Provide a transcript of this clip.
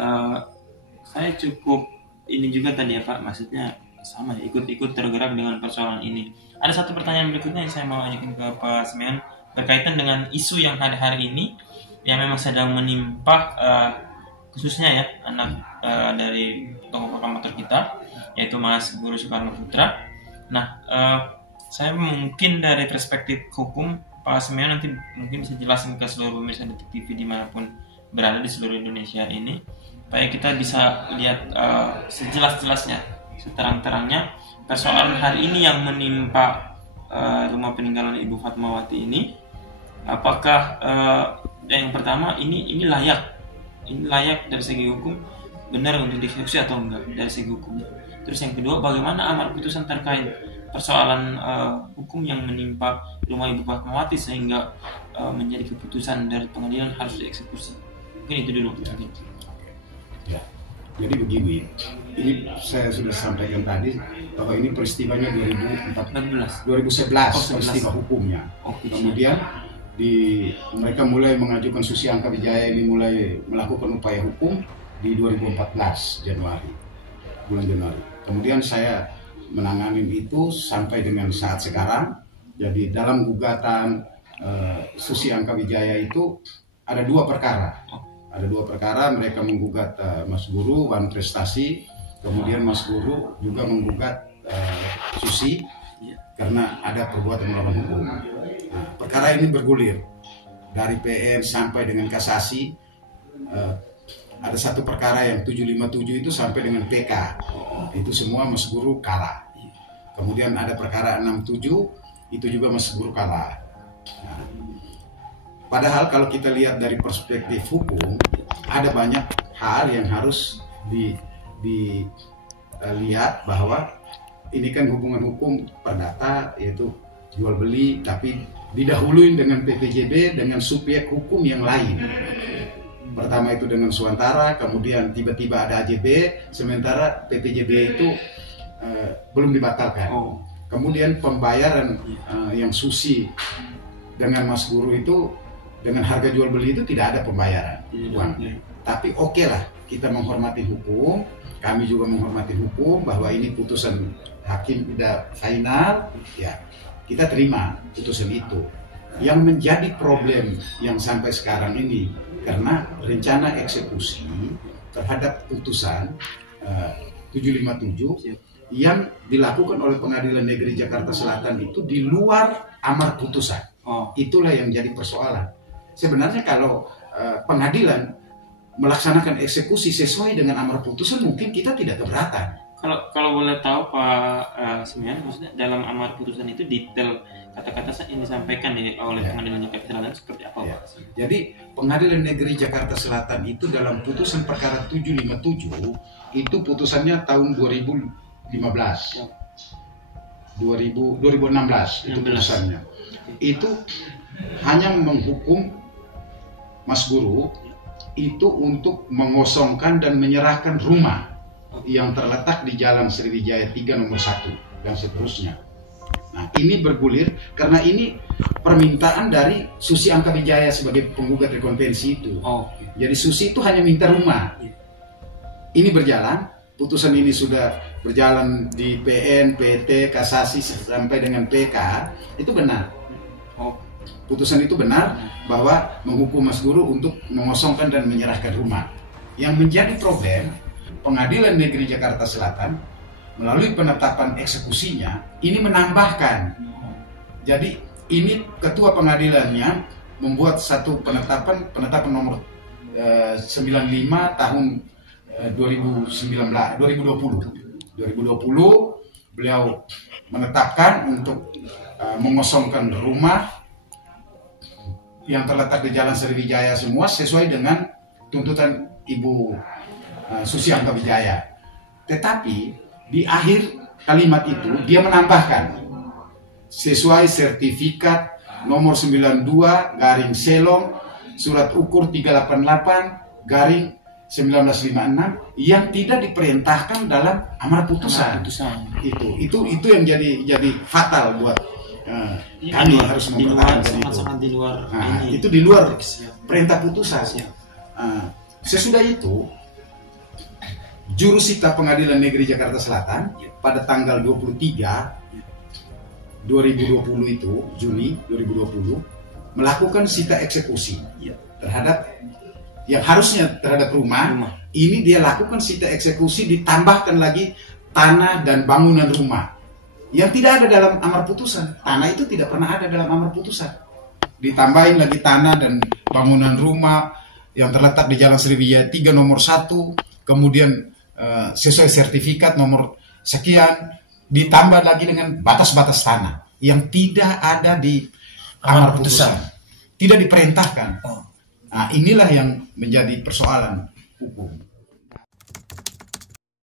eh, saya cukup ini juga tadi ya Pak, maksudnya sama ya, ikut-ikut tergerak dengan persoalan ini. Ada satu pertanyaan berikutnya yang saya mau ajukan ke Pak Semen berkaitan dengan isu yang ada hari ini yang memang sedang menimpa khususnya ya anak dari tokoh proklamator kita, yaitu Mas Guru Soekarno Putra. Nah, saya mungkin dari perspektif hukum, Pak Semio nanti mungkin bisa jelasin ke seluruh pemirsa Detik TV dimanapun berada di seluruh Indonesia ini, supaya kita bisa lihat sejelas-jelasnya, seterang-terangnya persoalan hari ini yang menimpa rumah peninggalan Ibu Fatmawati ini. Apakah yang pertama ini layak dari segi hukum, benar untuk dieksekusi atau enggak dari segi hukum. Terus yang kedua, bagaimana amar putusan terkait persoalan hukum yang menimpa rumah Ibu Fatmawati sehingga menjadi keputusan dari pengadilan harus dieksekusi. Mungkin itu dulu. Ya. Jadi begini, ini saya sudah sampaikan tadi bahwa ini peristiwanya 2011 peristiwa hukumnya. Kemudian mereka mulai mengajukan Susi Angka Wijaya ini mulai melakukan upaya hukum di 2014 bulan Januari. Kemudian saya menangani itu sampai dengan saat sekarang. Jadi dalam gugatan Susi Angka Wijaya itu ada dua perkara. Mereka menggugat Mas Guru Wan Prestasi, kemudian Mas Guru juga menggugat Susi karena ada perbuatan melawan hukum. Nah, perkara ini bergulir dari PN sampai dengan kasasi. Ada satu perkara yang 757 itu sampai dengan PK. Itu semua Mas Guru kalah. Kemudian ada perkara 67 itu juga Mas Guru kalah. Nah, padahal kalau kita lihat dari perspektif hukum, ada banyak hal yang harus dilihat bahwa ini kan hubungan hukum perdata, yaitu jual beli, tapi didahului dengan PPJB dengan subjek hukum yang lain. Pertama itu dengan Suantara, kemudian tiba-tiba ada AJB, sementara PPJB itu belum dibatalkan. Kemudian pembayaran yang Susi dengan Mas Guru itu dengan harga jual beli itu tidak ada pembayaran uang. Tapi oke lah, kita menghormati hukum, kami juga menghormati hukum bahwa ini putusan hakim udah final, ya kita terima putusan itu. Yang menjadi problem yang sampai sekarang ini karena rencana eksekusi terhadap putusan 757 yang dilakukan oleh Pengadilan Negeri Jakarta Selatan itu di luar amar putusan. Itulah yang jadi persoalan. Sebenarnya kalau pengadilan melaksanakan eksekusi sesuai dengan amar putusan, mungkin kita tidak keberatan. Kalau boleh tahu Pak Semian, maksudnya dalam amar putusan itu detail kata-kata yang disampaikan oleh Pengadilan Jakarta Selatan seperti apa Pak? Jadi Pengadilan Negeri Jakarta Selatan itu dalam putusan perkara 757 itu putusannya tahun 2016 itu putusannya. Itu hanya menghukum Mas Guru itu untuk mengosongkan dan menyerahkan rumah yang terletak di Jalan Sriwijaya 3 nomor 1 dan seterusnya. Nah, ini bergulir karena ini permintaan dari Susi Angka Wijaya sebagai penggugat rekonvensi itu. Jadi Susi itu hanya minta rumah. Ini berjalan, putusan ini sudah berjalan di PN, PT, kasasi sampai dengan PK, itu benar. Putusan itu benar bahwa menghukum Mas Guru untuk mengosongkan dan menyerahkan rumah. Yang menjadi problem, Pengadilan Negeri Jakarta Selatan melalui penetapan eksekusinya ini menambahkan. Jadi ini ketua pengadilannya membuat satu penetapan nomor 95 tahun 2020. Beliau menetapkan untuk mengosongkan rumah yang terletak di Jalan Sriwijaya semua sesuai dengan tuntutan Ibu Susi Angka Wijaya. Tetapi di akhir kalimat itu dia menambahkan sesuai sertifikat nomor 92 garing Selong surat ukur 388 garing 1956 yang tidak diperintahkan dalam amar putusan. Itu yang jadi fatal buat kami harus mempertahankan itu. Itu di luar perintah putusan. Sesudah itu Jurusita Pengadilan Negeri Jakarta Selatan pada tanggal 23 2020 itu, Juni 2020, melakukan sita eksekusi terhadap yang harusnya terhadap rumah. Ini dia lakukan sita eksekusi, ditambahkan lagi tanah dan bangunan rumah yang tidak ada dalam amar putusan. Tanah itu tidak pernah ada dalam amar putusan. Ditambahin lagi tanah dan bangunan rumah yang terletak di Jalan Sriwijaya 3 nomor 1, kemudian sesuai sertifikat nomor sekian, ditambah lagi dengan batas-batas tanah yang tidak ada di amar putusan, tidak diperintahkan. Nah, inilah yang menjadi persoalan hukum.